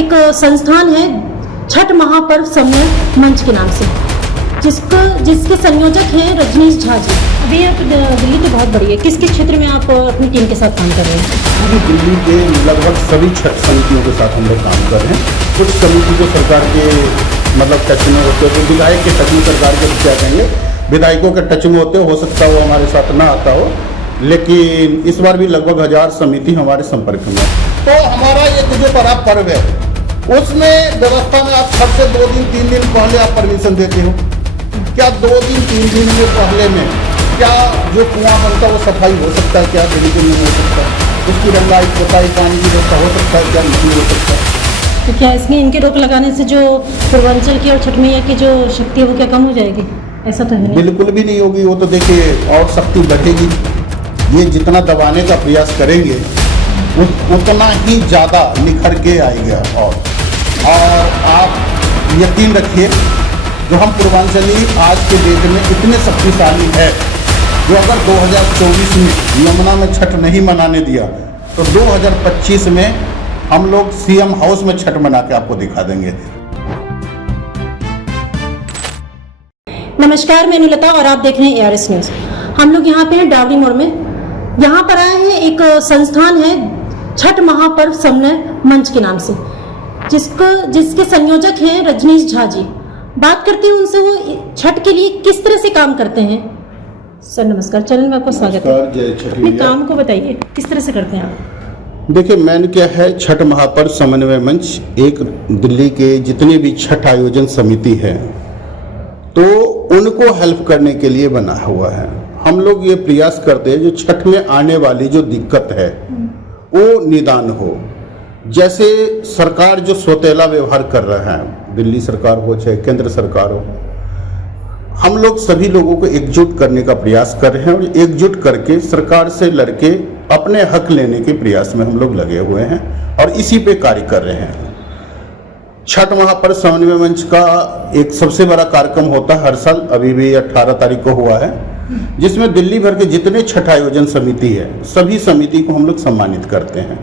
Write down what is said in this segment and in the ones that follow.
एक संस्थान है छठ महापर्व समन्वय मंच के नाम से, जिसके संयोजक हैं रजनीश झा जी। अभी आप दिल्ली तो बहुत बड़ी है, किस किस क्षेत्र में आप अपनी टीम के साथ काम कर रहे हैं? अभी दिल्ली के लगभग सभी छठ समितियों के साथ हम लोग काम कर रहे हैं। कुछ समिति जो सरकार के टच में होते हैं, तो विधायक के टच में, सरकार के क्या कहेंगे, विधायकों के टच में होते हो सकता है वो हमारे साथ ना आता हो, लेकिन इस बार भी लगभग 1000 समिति हमारे संपर्क में। तो हमारा ये जो बड़ा पर्व है उसमें व्यवस्था में आप छठ से 2 दिन 3 दिन पहले आप परमिशन देते हो क्या? 2 दिन 3 दिन के पहले में क्या जो कुआं बनता है वो सफाई हो सकता है क्या? बिल्कुल नहीं हो सकता। उसकी रंगाई पोताई पानी की व्यवस्था हो सकता है क्या? नहीं हो सकता। तो क्या इसमें इनके रोक लगाने से जो पूर्वांचल की और छठ मैया की जो शक्ति है वो क्या कम हो जाएगी? ऐसा तो है बिल्कुल भी नहीं होगी। वो तो देखिए और शक्ति बढ़ेगी। ये जितना दबाने का प्रयास करेंगे उतना ही ज़्यादा निखर के आएगा। और आप यकीन रखिए, जो हम पूर्वांचली आज के डेट में इतने शक्तिशाली है, जो अगर 2024 में यमुना में छठ नहीं मनाने दिया तो 2025 में हम लोग सीएम हाउस में छठ मना के आपको दिखा देंगे। नमस्कार, मैं अनुलता और आप देख रहे हैं ARS न्यूज़। हम लोग यहाँ पे हैं डावरी मोड़ में। यहाँ पर आए हैं एक संस्थान है छठ महापर्व समन्वय मंच के नाम से, जिसके संयोजक हैं रजनीश झा जी। बात करती हूँ उनसे, वो छठ के लिए किस तरह से काम करते हैं। सर नमस्कार, चैनल में आपका स्वागत है। अपने काम को बताइए, किस तरह से करते हैं आप? देखिए, मैंने क्या है, छठ महापर्व समन्वय मंच एक दिल्ली के जितने भी छठ आयोजन समिति है तो उनको हेल्प करने के लिए बना हुआ है। हम लोग ये प्रयास करते हैं जो छठ में आने वाली जो दिक्कत है वो निदान हो। जैसे सरकार जो सौतेला व्यवहार कर रहा है, दिल्ली सरकार हो चाहे केंद्र सरकार हो, हम लोग सभी लोगों को एकजुट करने का प्रयास कर रहे हैं और एकजुट करके सरकार से लड़के अपने हक लेने के प्रयास में हम लोग लगे हुए हैं और इसी पे कार्य कर रहे हैं। छठ महापर्व समन्वय मंच का एक सबसे बड़ा कार्यक्रम होता है हर साल, अभी भी 18 तारीख को हुआ है, जिसमें दिल्ली भर के जितने छठ आयोजन समिति है सभी समिति को हम लोग सम्मानित करते हैं,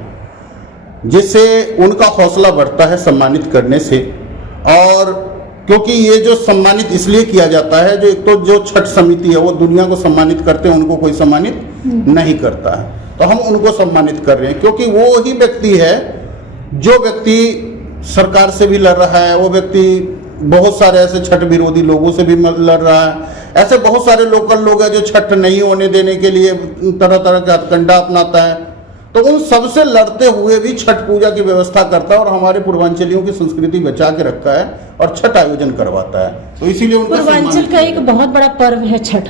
जिससे उनका हौसला बढ़ता है सम्मानित करने से। और क्योंकि ये जो सम्मानित इसलिए किया जाता है, जो एक तो जो छठ समिति है वो दुनिया को सम्मानित करते हैं, उनको कोई सम्मानित नहीं करता है, तो हम उनको सम्मानित कर रहे हैं क्योंकि वो ही व्यक्ति है जो व्यक्ति सरकार से भी लड़ रहा है, वो व्यक्ति बहुत सारे ऐसे छठ विरोधी लोगों से भी लड़ रहा है। ऐसे बहुत सारे लोकल लोग हैं जो छठ नहीं होने देने के लिए तरह तरह के हथकंडा अपनाता है, तो उन सबसे लड़ते हुए भी छठ पूजा की व्यवस्था करता है और हमारे पूर्वांचलियों की संस्कृति बचा के रखा है और छठ आयोजन करवाता है। तो इसीलिए पूर्वांचल का एक बहुत बड़ा पर्व है छठ।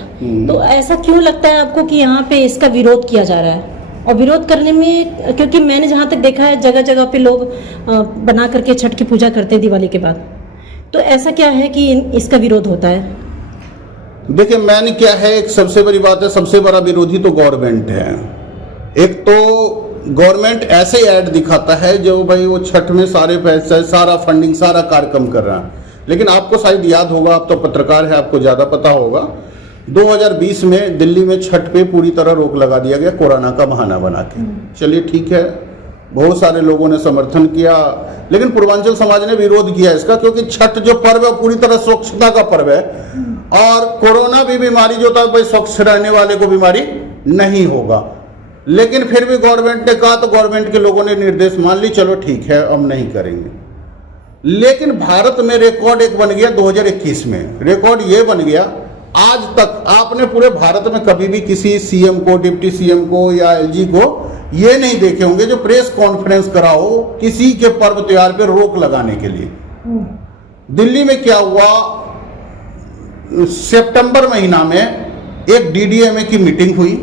तो ऐसा क्यों लगता है आपको कि यहाँ पे इसका विरोध किया जा रहा है? और विरोध करने में, क्योंकि मैंने जहाँ तक देखा है जगह जगह पे लोग बना करके छठ की पूजा करते हैं दिवाली के बाद, तो ऐसा क्या है कि इसका विरोध होता है? देखिए, मैंने क्या है, एक सबसे बड़ी बात है, सबसे बड़ा विरोधी तो गवर्नमेंट है। एक तो गवर्नमेंट ऐसे ऐड दिखाता है जो भाई वो छठ में सारे पैसे, सारा फंडिंग, सारा कार्यक्रम कर रहा है, लेकिन आपको शायद याद होगा, आप तो पत्रकार है, आपको ज़्यादा पता होगा, 2020 में दिल्ली में छठ पे पूरी तरह रोक लगा दिया गया कोरोना का बहाना बना के। चलिए ठीक है, बहुत सारे लोगों ने समर्थन किया, लेकिन पूर्वांचल समाज ने विरोध किया इसका, क्योंकि छठ जो पर्व है पूरी तरह स्वच्छता का पर्व है और कोरोना भी बीमारी जो था भाई स्वच्छ रहने वाले को बीमारी नहीं होगा। लेकिन फिर भी गवर्नमेंट ने कहा तो गवर्नमेंट के लोगों ने निर्देश मान ली, चलो ठीक है हम नहीं करेंगे। लेकिन भारत में रिकॉर्ड एक बन गया 2021 में, रिकॉर्ड ये बन गया, आज तक आपने पूरे भारत में कभी भी किसी सीएम को, डिप्टी सीएम को या एलजी को ये नहीं देखे होंगे जो प्रेस कॉन्फ्रेंस कराओ किसी के पर्व त्योहार पे रोक लगाने के लिए। दिल्ली में क्या हुआ, सितंबर महीना में एक डीडीएमए की मीटिंग हुई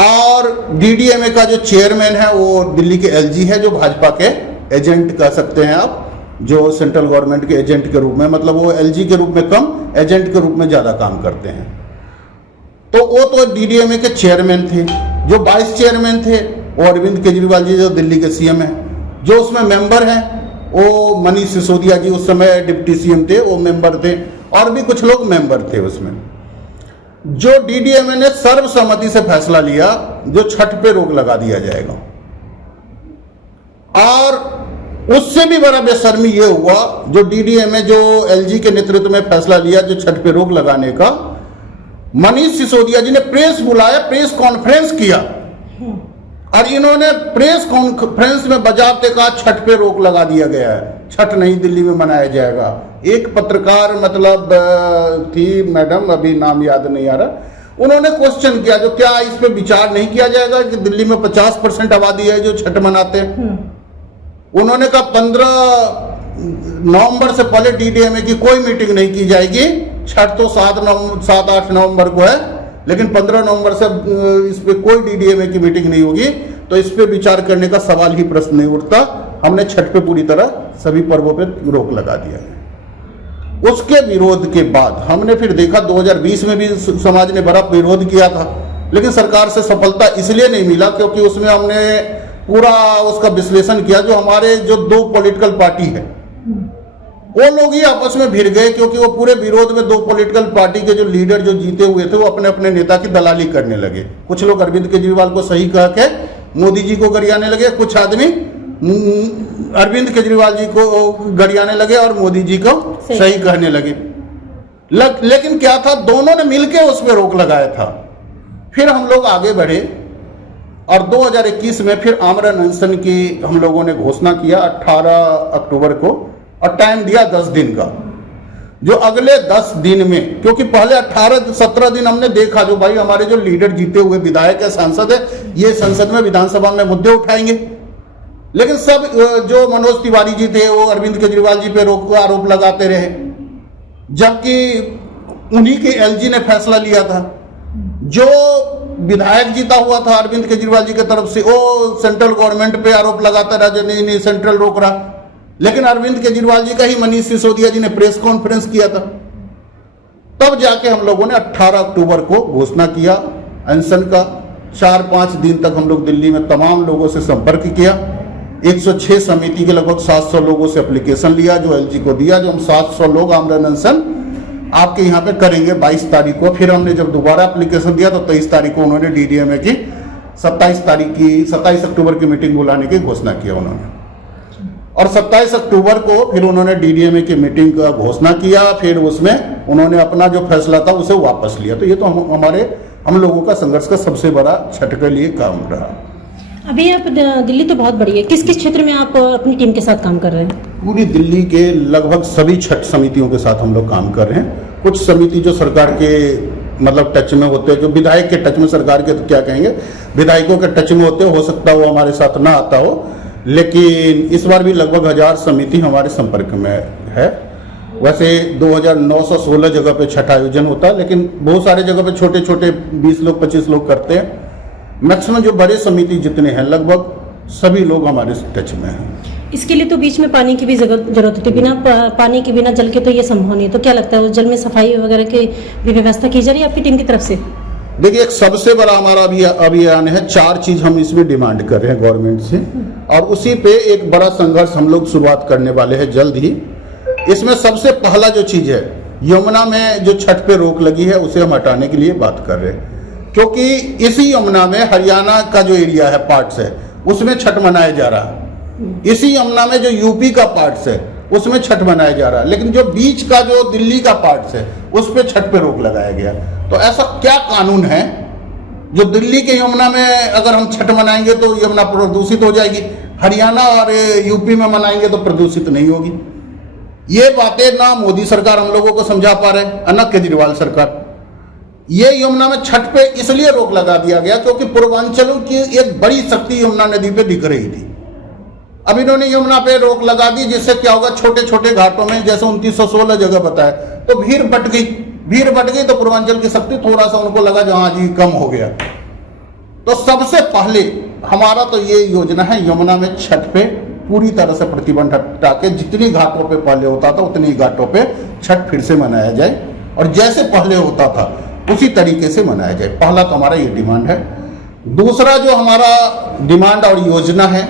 और डीडीएमए का जो चेयरमैन है वो दिल्ली के एलजी है, जो भाजपा के एजेंट कह सकते हैं आप, जो सेंट्रल गवर्नमेंट के एजेंट के रूप में, मतलब वो एलजी के रूप में कम, एजेंट के रूप में ज़्यादा काम करते हैं। तो वो तो डीडीएमए के चेयरमैन थे। जो वाइस चेयरमैन थे वो अरविंद केजरीवाल जी जो दिल्ली के सीएम हैं, जो उसमें मेंबर हैं वो मनीष सिसोदिया जी उस समय डिप्टी सीएम थे, वो मेंबर थे, और भी कुछ लोग मेंबर थे उसमें। जो डीडीएमए ने सर्वसम्मति से फैसला लिया जो छठ पे रोक लगा दिया जाएगा, और उससे भी बड़ा बेशर्मी ये हुआ जो डीडीएमए जो एलजी के नेतृत्व में फैसला लिया जो छठ पे रोक लगाने का, मनीष सिसोदिया जी ने प्रेस बुलाया, प्रेस कॉन्फ्रेंस किया और इन्होंने प्रेस कॉन्फ्रेंस में बजाते कहा छठ पे रोक लगा दिया गया है, छठ नहीं दिल्ली में मनाया जाएगा। एक पत्रकार मतलब थी मैडम, अभी नाम याद नहीं आ रहा, उन्होंने क्वेश्चन किया जो क्या इस पे विचार नहीं किया जाएगा कि दिल्ली में 50% आबादी है जो छठ मनाते हैं। उन्होंने कहा 15 नवंबर से पहले डीडीएमए की कोई मीटिंग नहीं की जाएगी, छठ तो 7-8 नवंबर को है, लेकिन 15 नवंबर से इस पे कोई डीडीएमए की मीटिंग नहीं होगी, तो इस पे विचार करने का सवाल ही प्रश्न नहीं उठता। हमने छठ पे पूरी तरह सभी पर्वों पे रोक लगा दिया है। उसके विरोध के बाद हमने फिर देखा 2020 में भी समाज ने बड़ा विरोध किया था, लेकिन सरकार से सफलता इसलिए नहीं मिला क्योंकि उसमें हमने पूरा उसका विश्लेषण किया। जो हमारे जो 2 पॉलिटिकल पार्टी है वो लोग ही आपस में भिड़ गए, क्योंकि वो पूरे विरोध में 2 पॉलिटिकल पार्टी के जो लीडर जो जीते हुए थे वो अपने अपने नेता की दलाली करने लगे। कुछ लोग अरविंद केजरीवाल को सही कह के मोदी जी को गरियाने लगे, कुछ आदमी अरविंद केजरीवाल जी को गरियाने लगे और मोदी जी को सही कहने लगे। लेकिन क्या था, दोनों ने मिलकर उस पर रोक लगाया था। फिर हम लोग आगे बढ़े और 2021 में फिर आमरण अनशन की हम लोगों ने घोषणा किया 18 अक्टूबर को, और टाइम दिया 10 दिन का। जो अगले 10 दिन में, क्योंकि पहले 18-17 दिन हमने देखा जो भाई हमारे जो लीडर जीते हुए विधायक है, सांसद है, ये संसद में विधानसभा में मुद्दे उठाएंगे, लेकिन सब जो मनोज तिवारी जी थे वो अरविंद केजरीवाल जी पे आरोप लगाते रहे, जबकि उन्हीं के एलजी ने फैसला लिया था। जो विधायक जीता हुआ था अरविंद केजरीवाल जी की तरफ से, वो सेंट्रल गवर्नमेंट पे आरोप लगाता रहा, नहीं सेंट्रल रोक रहा, लेकिन अरविंद केजरीवाल जी का ही मनीष सिसोदिया जी ने प्रेस कॉन्फ्रेंस किया था। तब जाके हम लोगों ने 18 अक्टूबर को घोषणा किया अनशन का। 4-5 दिन तक हम लोग दिल्ली में तमाम लोगों से संपर्क किया। 106 समिति के लगभग 700 लोगों से एप्लीकेशन लिया, जो एलजी को दिया, जो हम 700 लोग आमरण अनशन आपके यहाँ पे करेंगे 22 तारीख को। फिर हमने जब दोबारा एप्लीकेशन दिया तो 23 तारीख को उन्होंने डीडीएमए की 27 अक्टूबर की मीटिंग बुलाने की घोषणा किया उन्होंने, और 27 अक्टूबर को फिर उन्होंने डीडीएमए की मीटिंग का घोषणा किया। फिर उसमें उन्होंने अपना जो फैसला था उसे वापस लिया। तो ये तो हम लोगों का संघर्ष का सबसे बड़ा छठ के लिए काम रहा। अभी आप दिल्ली तो बहुत बड़ी है, किस किस क्षेत्र में आप अपनी टीम के साथ काम कर रहे हैं? पूरी दिल्ली के लगभग सभी छठ समितियों के साथ हम लोग काम कर रहे हैं। कुछ समिति जो सरकार के मतलब टच में होते हैं, जो विधायक के टच में, सरकार के तो क्या कहेंगे, विधायकों के टच में होते, हो सकता वो हमारे साथ ना आता हो, लेकिन इस बार भी लगभग 1000 समिति हमारे संपर्क में है। वैसे 2916 जगह पे छठ आयोजन होता है, लेकिन बहुत सारे जगह पे छोटे छोटे 20 लोग 25 लोग करते हैं। मैक्सिमम जो बड़े समिति जितने हैं लगभग सभी लोग हमारे टच में हैं। इसके लिए तो बीच में पानी की भी जरूरत होती है, बिना पानी के बिना जल के तो ये संभव नहीं है। तो क्या लगता है उस जल में सफाई वगैरह की भी व्यवस्था की जा रही है आपकी टीम की तरफ से? देखिए, एक सबसे बड़ा हमारा अभियान है, 4 चीज हम इसमें डिमांड कर रहे हैं गवर्नमेंट से, और उसी पे एक बड़ा संघर्ष हम लोग शुरुआत करने वाले हैं जल्द ही। इसमें सबसे पहला जो चीज है, यमुना में जो छठ पे रोक लगी है उसे हम हटाने के लिए बात कर रहे हैं, क्योंकि इसी यमुना में हरियाणा का जो एरिया है, पार्ट्स है, उसमें छठ मनाया जा रहा है। इसी यमुना में जो यूपी का पार्ट्स है उसमें छठ मनाया जा रहा है, लेकिन जो बीच का जो दिल्ली का पार्ट्स है उस पे छठ पे रोक लगाया गया। तो ऐसा क्या कानून है जो दिल्ली के यमुना में अगर हम छठ मनाएंगे तो यमुना प्रदूषित हो जाएगी, हरियाणा और यूपी में मनाएंगे तो प्रदूषित नहीं होगी? ये बातें ना मोदी सरकार हम लोगों को समझा पा रहे और ना केजरीवाल सरकार। ये यमुना में छठ पे इसलिए रोक लगा दिया गया क्योंकि पूर्वांचलों की एक बड़ी शक्ति यमुना नदी पे दिख रही थी। अब इन्होंने यमुना पे रोक लगा दी, जिससे क्या होगा, छोटे छोटे घाटों में जैसे 2916 जगह बताया तो भीड़ बट गई तो पूर्वांचल की शक्ति थोड़ा सा उनको लगा जो हाँ जी कम हो गया। तो सबसे पहले हमारा तो ये योजना है, यमुना में छठ पे पूरी तरह से प्रतिबंध हटा के जितनी घाटों पे पहले होता था उतनी घाटों पे छठ फिर से मनाया जाए, और जैसे पहले होता था उसी तरीके से मनाया जाए। पहला तो हमारा ये डिमांड है। दूसरा जो हमारा डिमांड और योजना है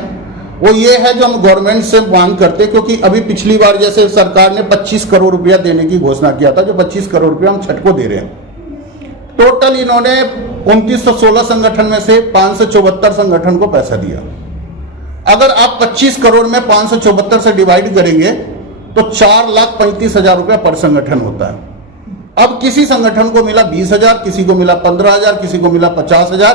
वो ये है, जो हम गवर्नमेंट से मांग करते हैं, क्योंकि अभी पिछली बार जैसे सरकार ने 25 करोड़ रुपया देने की घोषणा किया था, जो 25 करोड़ रुपया हम छठ को दे रहे हैं। टोटल इन्होंने 2916 संगठन में से 574 संगठन को पैसा दिया। अगर आप 25 करोड़ में 574 से डिवाइड करेंगे तो 4,35,000 रुपया पर संगठन होता है। अब किसी संगठन को मिला 20,000, किसी को मिला 15,000, किसी को मिला 50,000,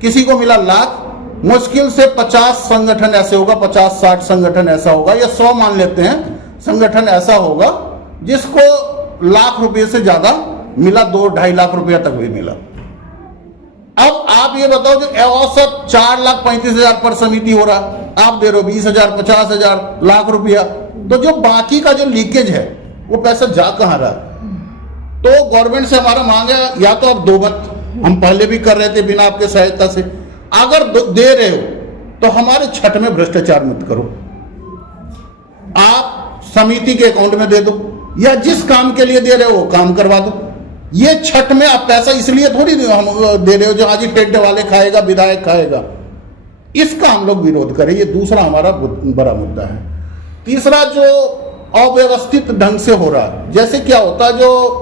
किसी को मिला लाख। मुश्किल से 50 संगठन ऐसे होगा, 50-60 संगठन ऐसा होगा, या 100 मान लेते हैं संगठन ऐसा होगा जिसको लाख रुपए से ज्यादा मिला, 2-2.5 लाख रुपया तक भी मिला। अब आप ये बताओ जो औसत 4,35,000 पर समिति हो रहा, आप दे रहे हो 20,000, 50,000, लाख रुपया, तो जो बाकी का जो लीकेज है वो पैसा जा कहां रहा? तो गवर्नमेंट से हमारा मांग है या तो आप दो मत, हम पहले भी कर रहे थे बिना आपके सहायता से, अगर दे रहे हो तो हमारे छठ में भ्रष्टाचार मत करो, आप समिति के अकाउंट में दे दो, या जिस काम के लिए दे रहे हो वो काम करवा दो। ये छठ में आप पैसा इसलिए थोड़ी हम दे रहे हो जो आज ही टेंट वाले खाएगा, विधायक खाएगा, इसका हम लोग विरोध करें। ये दूसरा हमारा बड़ा मुद्दा है। तीसरा जो अव्यवस्थित ढंग से हो रहा है, जैसे क्या होता है, जो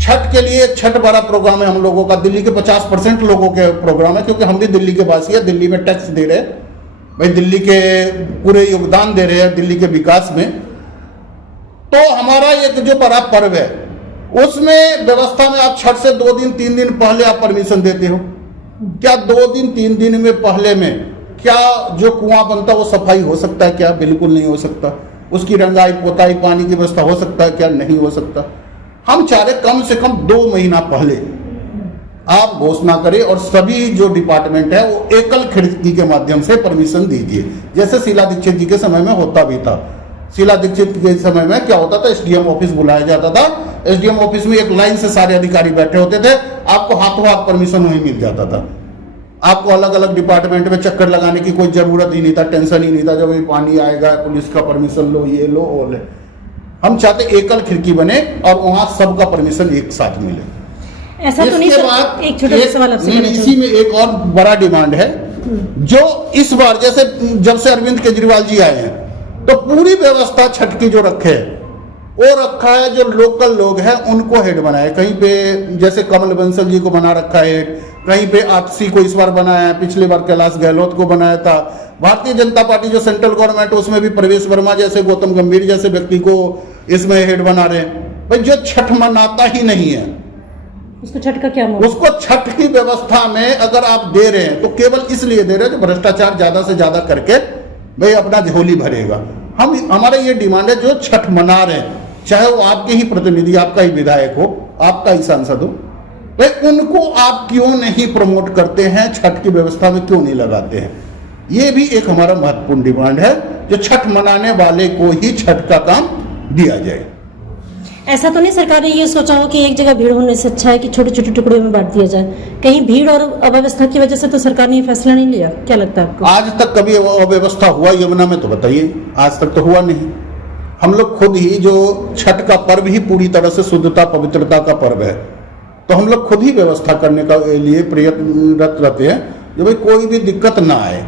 छठ के लिए छठ बड़ा प्रोग्राम है हम लोगों का, दिल्ली के 50% लोगों के प्रोग्राम है, क्योंकि हम भी दिल्ली के वासी है, दिल्ली में टैक्स दे रहे हैं भाई, दिल्ली के पूरे योगदान दे रहे हैं दिल्ली के विकास में। तो हमारा एक जो बड़ा पर्व है उसमें व्यवस्था में आप छठ से 2 दिन 3 दिन पहले आप परमिशन देते हो क्या? 2 दिन 3 दिन में पहले में क्या जो कुआं बनता है वो सफाई हो सकता है क्या? बिल्कुल नहीं हो सकता। उसकी रंगाई पोताई पानी की व्यवस्था हो सकता है क्या? नहीं हो सकता। हम चाह रहे कम से कम 2 महीना पहले आप घोषणा करें और सभी जो डिपार्टमेंट है वो एकल खिड़की के माध्यम से परमिशन दीजिए, जैसे शीला दीक्षित जी के समय में होता भी था। शीला दीक्षित के समय में क्या होता था, एसडीएम ऑफिस बुलाया जाता था, एसडीएम ऑफिस में एक लाइन से सारे अधिकारी बैठे होते थे, आपको हाथों हाथ परमिशन वहीं मिल जाता था। आपको अलग अलग डिपार्टमेंट में चक्कर लगाने की कोई जरूरत ही नहीं था, टेंशन ही नहीं था, जब ये पानी आएगा पुलिस का परमिशन लो, ये लो वो ले। हम चाहते एकल खिड़की बने और वहां सबका परमिशन एक साथ मिले। ऐसा तो नहीं सर, एक छोटा सवाल आपसे इसी में एक और बड़ा डिमांड है, जो इस बार जैसे जब से अरविंद केजरीवाल जी आए हैं तो पूरी व्यवस्था छठ की जो रखे है वो रखा है, जो लोकल लोग हैं उनको हेड बनाया। कहीं पे जैसे कमल बंसल जी को बना रखा है हेड, कहीं पे आपसी को इस बार बनाया है, पिछली बार कैलाश गहलोत को बनाया था। भारतीय जनता पार्टी जो सेंट्रल गवर्नमेंट है उसमें भी प्रवेश वर्मा जैसे, गौतम गंभीर जैसे व्यक्ति को इसमें हेड बना रहे हैं। भाई जो छठ मनाता ही नहीं है उसको छठ का क्या मतलब? उसको छठ की व्यवस्था में अगर आप दे रहे हैं तो केवल इसलिए दे रहे हैं जो भ्रष्टाचार ज्यादा से ज्यादा करके भाई अपना झोली भरेगा। हमारा ये डिमांड है, जो छठ मना रहे हैं, चाहे वो आपके ही प्रतिनिधि, आपका ही विधायक हो, आपका ही सांसद हो, भाई उनको आप क्यों नहीं प्रमोट करते हैं, छठ की व्यवस्था में क्यों नहीं लगाते हैं? ये भी एक हमारा महत्वपूर्ण डिमांड है, जो छठ मनाने वाले को ही छठ का काम दिया जाए। ऐसा तो नहीं सरकार ने ये सोचा हो कि एक जगह भीड़ होने से अच्छा है कि छोटे छोटे टुकड़े में बांट दिया जाए? कहीं भीड़ और अव्यवस्था की वजह से तो सरकार ने ये फैसला नहीं लिया, क्या लगता है आपको? आज तक कभी अव्यवस्था हुआ यमुना में? तो बताइए, आज तक तो हुआ नहीं। हम लोग खुद ही, जो छठ का पर्व ही पूरी तरह से शुद्धता पवित्रता का पर्व है, तो हम लोग खुद ही व्यवस्था करने का लिए प्रयत्नरत रहते हैं जो भाई कोई भी दिक्कत ना आए।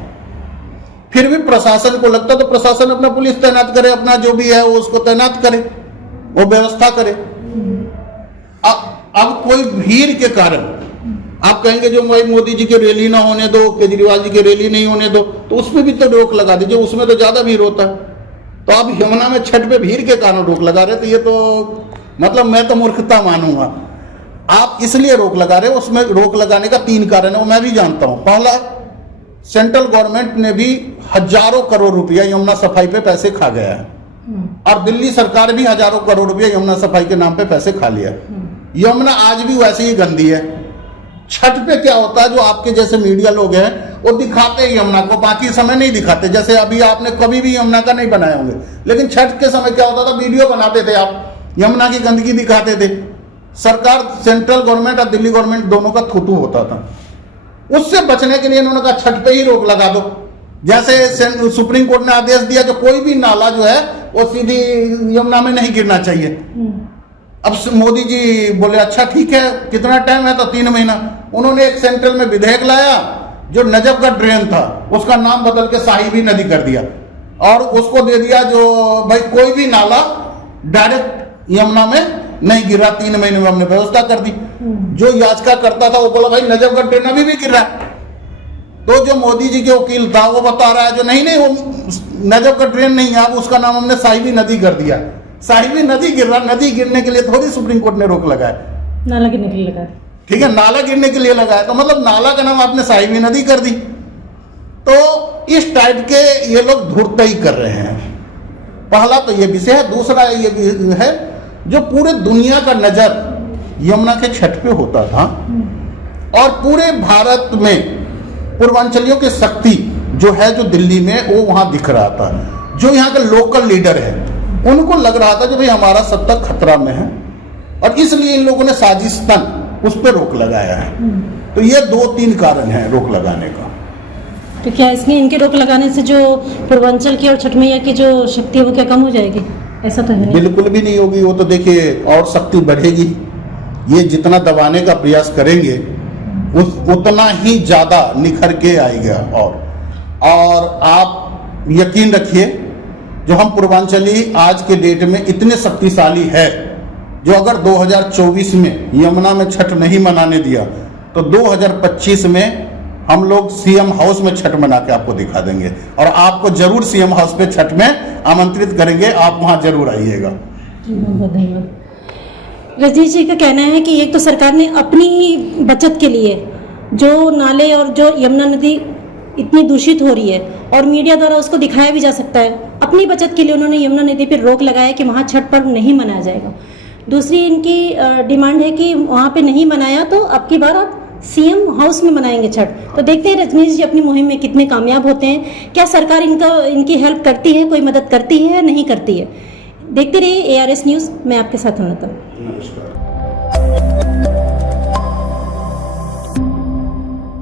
फिर भी प्रशासन को लगता तो प्रशासन अपना पुलिस तैनात करे, अपना जो भी है वो उसको तैनात करे, वो व्यवस्था करे। अब कोई भीड़ के कारण आप कहेंगे जो भाई मोदी जी के रैली ना होने दो, केजरीवाल जी के रैली नहीं होने दो, तो उसमें भी तो रोक लगा दीजिए, उसमें तो ज्यादा भीड़ होता है। तो आप यमुना में छठ पे भीड़ के कारण रोक लगा रहे, तो ये तो मतलब मैं तो मूर्खता मानूंगा। आप इसलिए रोक लगा रहे, उसमें रोक लगाने का 3 कारण है, वो मैं भी जानता हूं। पहला, सेंट्रल गवर्नमेंट ने भी हजारों करोड़ रुपया यमुना सफाई पे पैसे खा गया है, और दिल्ली सरकार भी हजारों करोड़ रुपया यमुना सफाई के नाम पे पैसे खा लिया। यमुना आज भी वैसे ही गंदी है। छठ पे क्या होता है, जो आपके जैसे मीडिया लोग हैं वो दिखाते हैं यमुना को, बाकी समय नहीं दिखाते। जैसे अभी आपने कभी भी यमुना का नहीं बनाए होंगे, लेकिन छठ के समय क्या होता था, वीडियो बनाते थे आप, यमुना की गंदगी दिखाते थे। सरकार, सेंट्रल गवर्नमेंट और दिल्ली गवर्नमेंट दोनों का थूथू होता था। उससे बचने के लिए इन्होंने कहा छठ पे ही रोक लगा दो। जैसे सुप्रीम कोर्ट ने आदेश दिया कि कोई भी नाला जो है वो सीधी यमुना में नहीं गिरना चाहिए। अब मोदी जी बोले अच्छा ठीक है, कितना टाइम है, तो 3 महीना। उन्होंने एक सेंट्रल में विधेयक लाया, जो नजफगढ़ ड्रेन था उसका नाम बदल के साहिबी नदी कर दिया, और उसको दे दिया जो भाई कोई भी नाला डायरेक्ट यमुना में नहीं गिरा। 3 महीने में हमने व्यवस्था कर दी। जो याचिका करता था वो बोला भाई नजफगढ़ ड्रेन अभी भी गिर रहा है, तो जो मोदी जी के वकील था वो बता रहा है जो नहीं नहीं वो नजफ का ड्रेन नहीं है, अब उसका नाम हमने साहिबी नदी कर दिया। साहिबी नदी गिर रहा, नदी गिरने के लिए थोड़ी सुप्रीम कोर्ट ने रोक लगाया, नाला गिरने के लिए लगा, ठीक है, नाला गिरने के लिए लगाया, तो मतलब नाला का नाम आपने साहिबी नदी कर दी। तो इस टाइप के ये लोग धूर्तई कर रहे हैं। पहला तो ये विषय है। दूसरा ये भी है जो पूरे दुनिया का नजर यमुना के छठ पे होता था और पूरे भारत में पूर्वांचलियों की शक्ति जो है जो दिल्ली में वो वहां दिख रहा था। जो यहाँ के लोकल लीडर है उनको लग रहा था कि भाई हमारा सत्ता खतरा में है और इसलिए इन लोगों ने साजिशतन उस पर रोक लगाया है। तो ये 2-3 कारण है रोक लगाने का। तो क्या इसमें इनके रोक लगाने से जो पूर्वांचल की और छठ मैया की जो शक्ति है वो क्या कम हो जाएगी? ऐसा तो है नहीं। बिल्कुल भी नहीं होगी, वो तो देखिए और शक्ति बढ़ेगी। ये जितना दबाने का प्रयास करेंगे उतना ही ज्यादा निखर के आएगा। और आप यकीन रखिए जो हम पूर्वांचली आज के डेट में इतने शक्तिशाली है जो अगर 2024 में यमुना में छठ नहीं मनाने दिया तो 2025 में हम लोग सीएम हाउस में छठ मना के आपको दिखा देंगे और आपको जरूर सीएम हाउस पे छठ में आमंत्रित करेंगे, आप वहां जरूर आइएगा। बहुत धन्यवाद। रजनीश जी का कहना है कि एक तो सरकार ने अपनी बचत के लिए जो नाले और जो यमुना नदी इतनी दूषित हो रही है और मीडिया द्वारा उसको दिखाया भी जा सकता है, अपनी बचत के लिए उन्होंने यमुना नदी पर रोक लगाया कि वहाँ छठ पर्व नहीं मनाया जाएगा। दूसरी इनकी डिमांड है कि वहाँ पे नहीं मनाया तो अब की बार आप सीएम हाउस में मनाएंगे छठ। तो देखते हैं रजनीश जी अपनी मुहिम में कितने कामयाब होते हैं, क्या सरकार इनकी हेल्प करती है, कोई मदद करती है या नहीं करती है। देखते रहिए ARS न्यूज़, मैं आपके साथ हूं। नमस्कार।